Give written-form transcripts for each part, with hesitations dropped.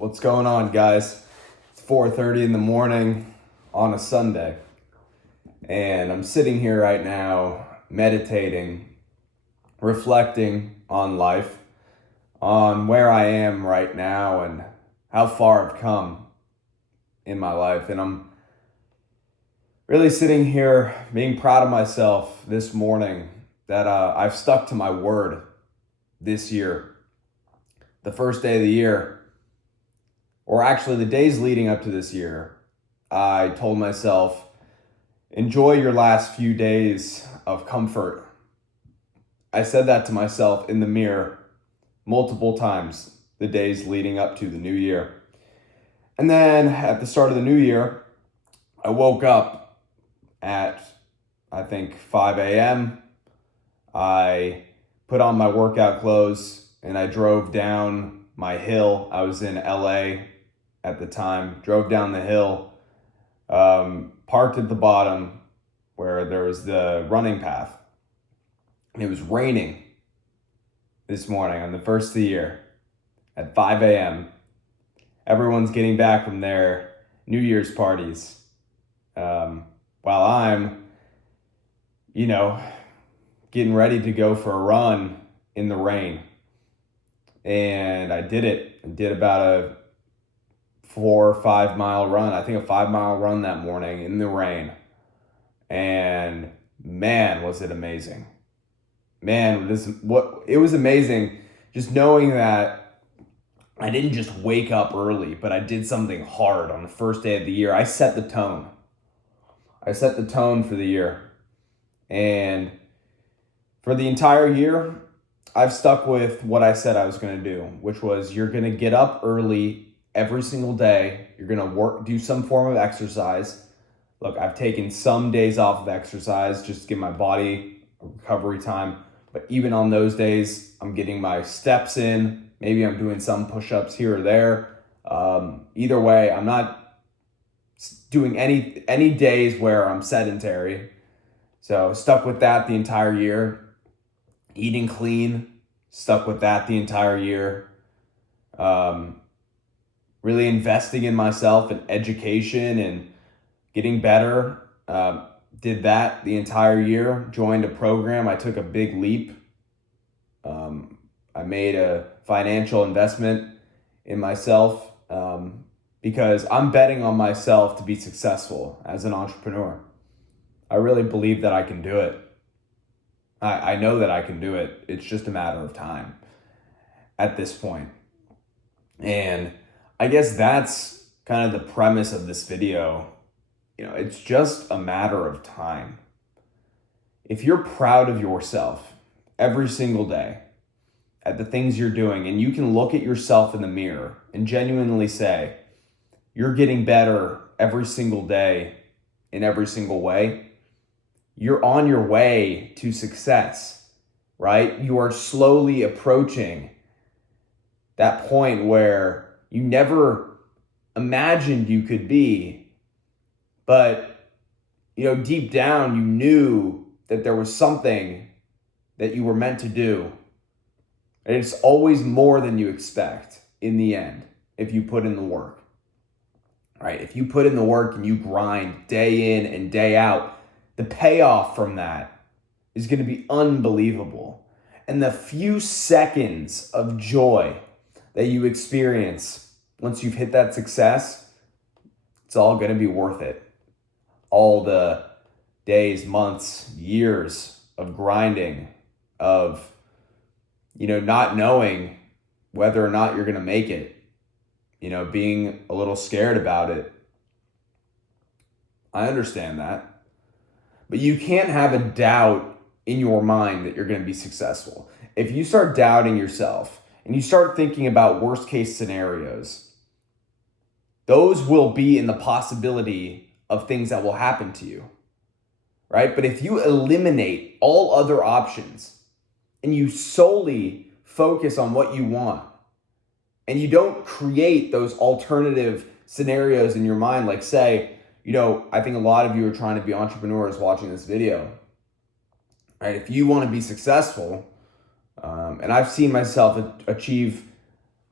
What's going on, guys? It's 4:30 in the morning on a Sunday, and I'm sitting here right now meditating, reflecting on life, on where I am right now and how far I've come in my life. And I'm really sitting here being proud of myself this morning that I've stuck to my word this year. The first day of the year, or actually the days leading up to this year, I told myself, enjoy your last few days of comfort. I said that to myself in the mirror multiple times the days leading up to the new year. And then at the start of the new year, I woke up at, I think, 5 a.m. I put on my workout clothes and I drove down my hill. I was in LA at the time, drove down the hill, parked at the bottom where there was the running path. And it was raining this morning on the first of the year at 5 a.m. Everyone's getting back from their New Year's parties, while I'm, getting ready to go for a run in the rain. And I did it. I did about a 4 or 5 mile run. I think a 5 mile run that morning in the rain. And man, was it amazing. It was amazing just knowing that I didn't just wake up early, but I did something hard on the first day of the year. I set the tone. I set the tone for the year. And for the entire year, I've stuck with what I said I was going to do, which was you're going to get up early every single day. You're going to do some form of exercise. Look, I've taken some days off of exercise just to give my body a recovery time. But even on those days, I'm getting my steps in. Maybe I'm doing some push-ups here or there. Either way, I'm not doing any days where I'm sedentary. So stuck with that the entire year. Eating clean, stuck with that the entire year. Really investing in myself and education and getting better. Did that the entire year. Joined a program. I took a big leap. I made a financial investment in myself because I'm betting on myself to be successful as an entrepreneur. I really believe that I can do it. I know that I can do it. It's just a matter of time at this point. And I guess that's kind of the premise of this video. It's just a matter of time. If you're proud of yourself every single day at the things you're doing, and you can look at yourself in the mirror and genuinely say, you're getting better every single day in every single way, you're on your way to success, right? You are slowly approaching that point where you never imagined you could be, but, deep down you knew that there was something that you were meant to do. And it's always more than you expect in the end if you put in the work, right? If you put in the work and you grind day in and day out, the payoff from that is going to be unbelievable. And the few seconds of joy that you experience once you've hit that success, it's all going to be worth it. All the days, months, years of grinding, of, not knowing whether or not you're going to make it, being a little scared about it. I understand that. But you can't have a doubt in your mind that you're going to be successful. If you start doubting yourself and you start thinking about worst case scenarios, those will be in the possibility of things that will happen to you, right? But if you eliminate all other options and you solely focus on what you want and you don't create those alternative scenarios in your mind, like say, I think a lot of you are trying to be entrepreneurs watching this video, right? If you want to be successful, and I've seen myself achieve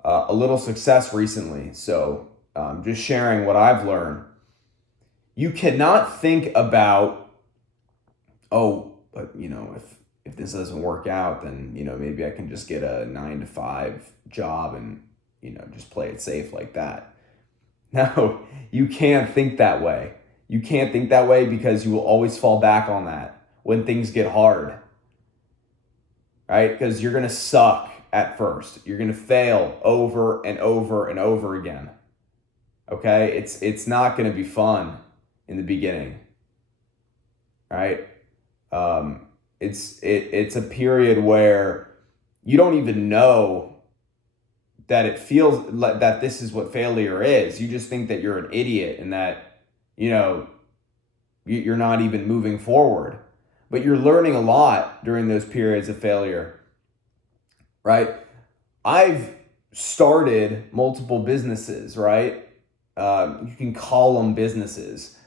a little success recently. So just sharing what I've learned. You cannot think about, oh, but if this doesn't work out, then maybe I can just get a 9 to 5 job and just play it safe like that. No, you can't think that way. You can't think that way because you will always fall back on that when things get hard, right? Because you're going to suck at first. You're going to fail over and over and over again. Okay? It's not going to be fun in the beginning, right? It's a period where you don't even know that it feels like that this is what failure is. You just think that you're an idiot and that you're not even moving forward. But you're learning a lot during those periods of failure, right? I've started multiple businesses, right? You can call them businesses,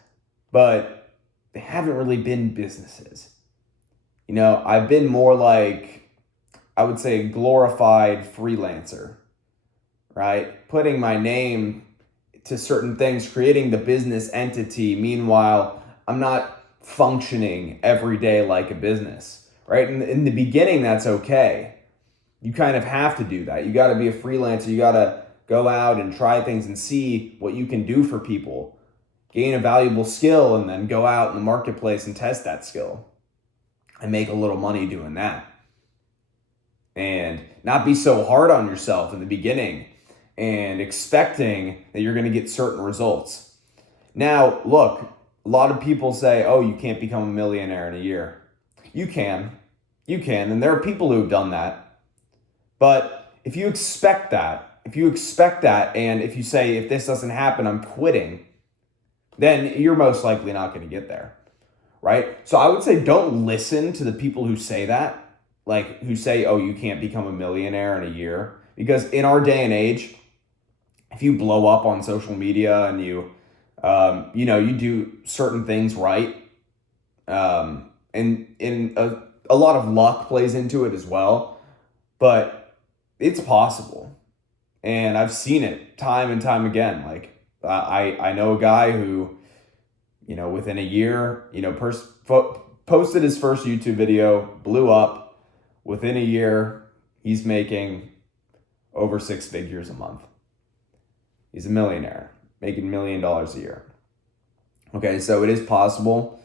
but they haven't really been businesses. I've been more like, I would say, a glorified freelancer, right? Putting my name to certain things, creating the business entity. Meanwhile, I'm not functioning every day like a business, right? In the beginning, that's okay. You kind of have to do that. You got to be a freelancer. You got to go out and try things and see what you can do for people, gain a valuable skill, and then go out in the marketplace and test that skill and make a little money doing that. And not be so hard on yourself in the beginning and expecting that you're going to get certain results. Now, look, a lot of people say, oh, you can't become a millionaire in a year. You can, and there are people who've done that. But if you expect that, and if you say, if this doesn't happen, I'm quitting, then you're most likely not going to get there, right? So I would say don't listen to the people who say that, like who say, oh, you can't become a millionaire in a year. Because in our day and age, if you blow up on social media and you do certain things right, and a lot of luck plays into it as well, but it's possible. And I've seen it time and time again. Like I know a guy who, within a year, posted his first YouTube video, blew up. Within a year, he's making over 6 figures a month. He's a millionaire, making $1 million a year. Okay, so it is possible.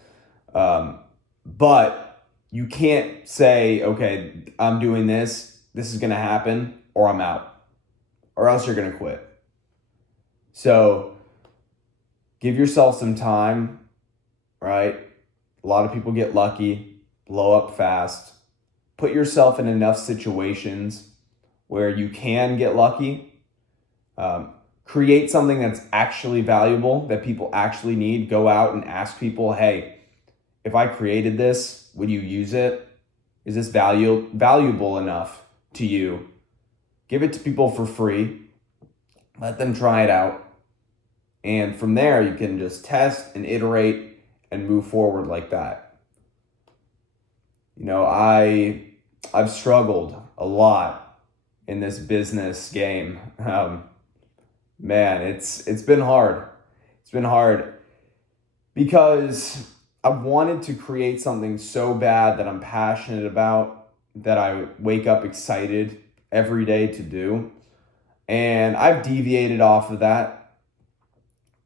But you can't say, okay, I'm doing this is going to happen, or I'm out, or else you're going to quit. So give yourself some time, right? A lot of people get lucky, blow up fast. Put yourself in enough situations where you can get lucky. Create something that's actually valuable, that people actually need. Go out and ask people, hey, if I created this, would you use it? Is this valuable enough to you? Give it to people for free. Let them try it out. And from there, you can just test and iterate and move forward like that. I've struggled a lot in this business game. Man, it's been hard. It's been hard because I wanted to create something so bad that I'm passionate about, that I wake up excited every day to do. And I've deviated off of that.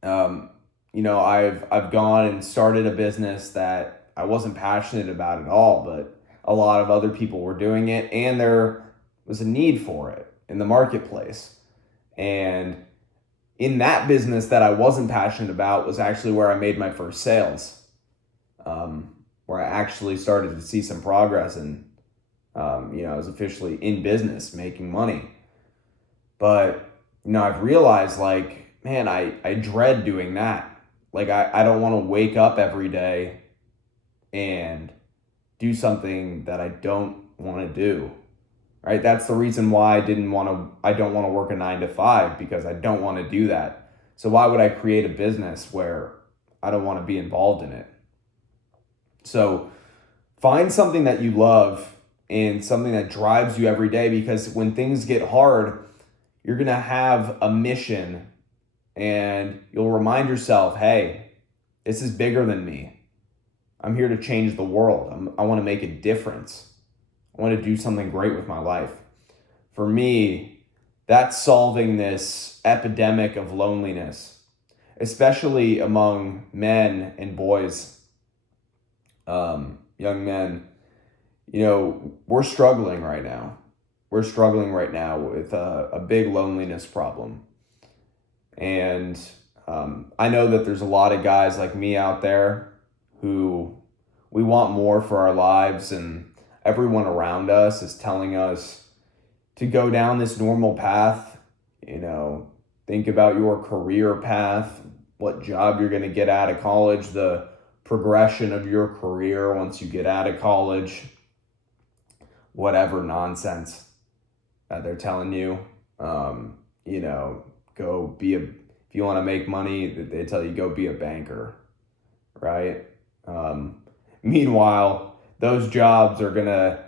I've gone and started a business that I wasn't passionate about at all, but a lot of other people were doing it, and there was a need for it in the marketplace. And in that business that I wasn't passionate about was actually where I made my first sales, where I actually started to see some progress, and I was officially in business making money. But I've realized, like, man, I dread doing that. Like, I don't want to wake up every day and do something that I don't want to do, right? That's the reason why I don't want to work a 9 to 5, because I don't want to do that. So why would I create a business where I don't want to be involved in it? So find something that you love and something that drives you every day, because when things get hard, You're going to have a mission, and you'll remind yourself, hey, this is bigger than me. I'm here to change the world. I want to make a difference. I want to do something great with my life. For me, that's solving this epidemic of loneliness, especially among men and boys, young men. We're struggling right now. We're struggling right now with a big loneliness problem. And I know that there's a lot of guys like me out there who we want more for our lives, and everyone around us is telling us to go down this normal path. Think about your career path, what job you're going to get out of college, the progression of your career once you get out of college, whatever nonsense that they're telling you. Go be if you want to make money, they tell you go be a banker, right? Meanwhile, those jobs are going to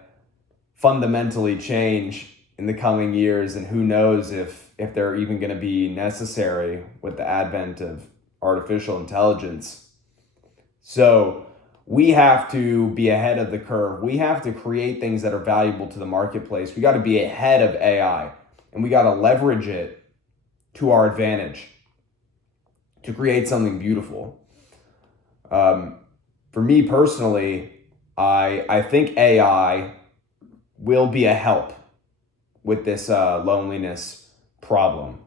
fundamentally change in the coming years, and who knows if they're even going to be necessary with the advent of artificial intelligence. So we have to be ahead of the curve. We have to create things that are valuable to the marketplace. We got to be ahead of AI, and we got to leverage it to our advantage to create something beautiful. For me personally, I think AI will be a help with this loneliness problem.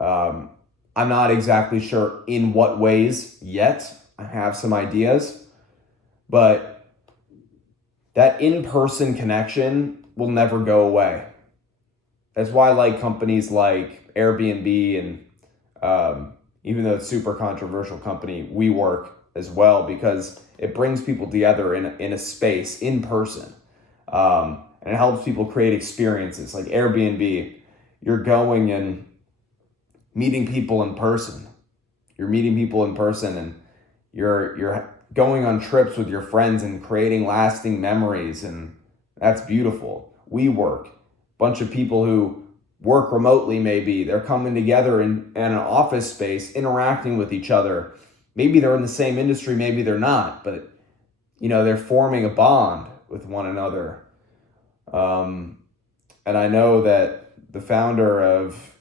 I'm not exactly sure in what ways yet. I have some ideas, but that in-person connection will never go away. That's why I like companies like Airbnb and even though it's a super controversial company, WeWork as well, because it brings people together in a space in person. And it helps people create experiences like Airbnb. You're going and meeting people in person. You're meeting people in person, and you're going on trips with your friends and creating lasting memories, and that's beautiful. WeWork, bunch of people who work remotely, maybe they're coming together in an office space, interacting with each other. Maybe they're in the same industry, maybe they're not, but they're forming a bond with one another. And I know that the founder of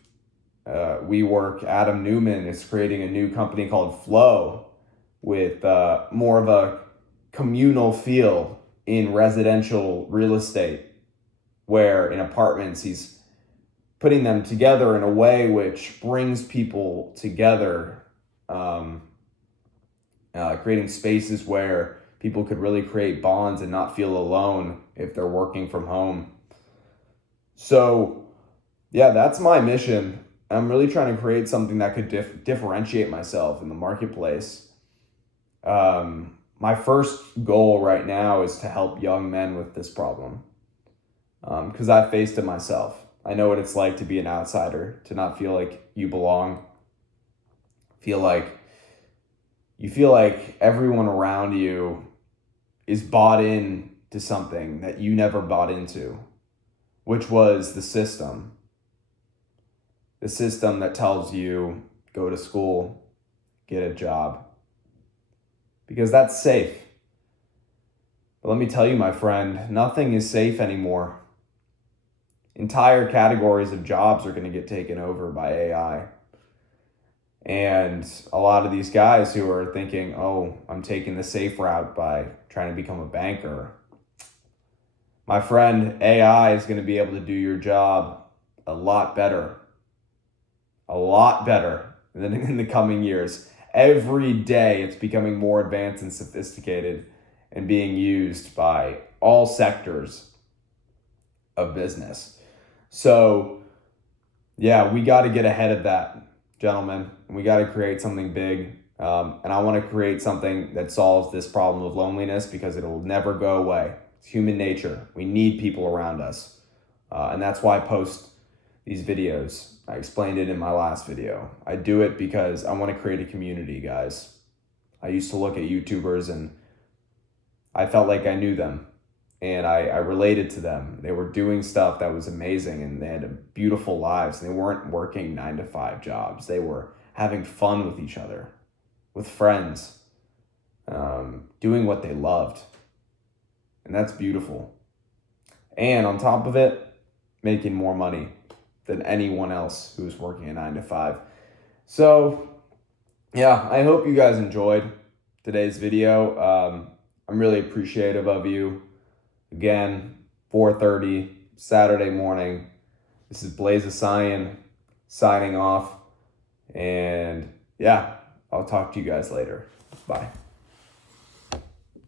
WeWork, Adam Newman, is creating a new company called Flow with more of a communal feel in residential real estate, where in apartments he's putting them together in a way which brings people together, creating spaces where people could really create bonds and not feel alone if they're working from home. So, yeah, that's my mission. I'm really trying to create something that could differentiate myself in the marketplace. My first goal right now is to help young men with this problem, because I've faced it myself. I know what it's like to be an outsider, to not feel like you belong, you feel like everyone around you is bought in to something that you never bought into, which was the system. The system that tells you, go to school, get a job, because that's safe. But let me tell you, my friend, nothing is safe anymore. Entire categories of jobs are going to get taken over by AI. And a lot of these guys who are thinking, oh, I'm taking the safe route by trying to become a banker. My friend, AI is going to be able to do your job a lot better than in the coming years. Every day it's becoming more advanced and sophisticated and being used by all sectors of business. So, yeah, we got to get ahead of that, gentlemen. We got to create something big. And I want to create something that solves this problem of loneliness, because it'll never go away. It's human nature. We need people around us. And that's why I post these videos. I explained it in my last video. I do it because I want to create a community, guys. I used to look at YouTubers and I felt like I knew them. and I related to them. They were doing stuff that was amazing, and they had beautiful lives. And they weren't working 9-to-5 jobs. They were having fun with each other, with friends, doing what they loved. And that's beautiful. And on top of it, making more money than anyone else who was working a 9-to-5. So, yeah, I hope you guys enjoyed today's video. I'm really appreciative of you. Again, 4:30 Saturday morning. This is Isayan signing off. And yeah, I'll talk to you guys later. Bye.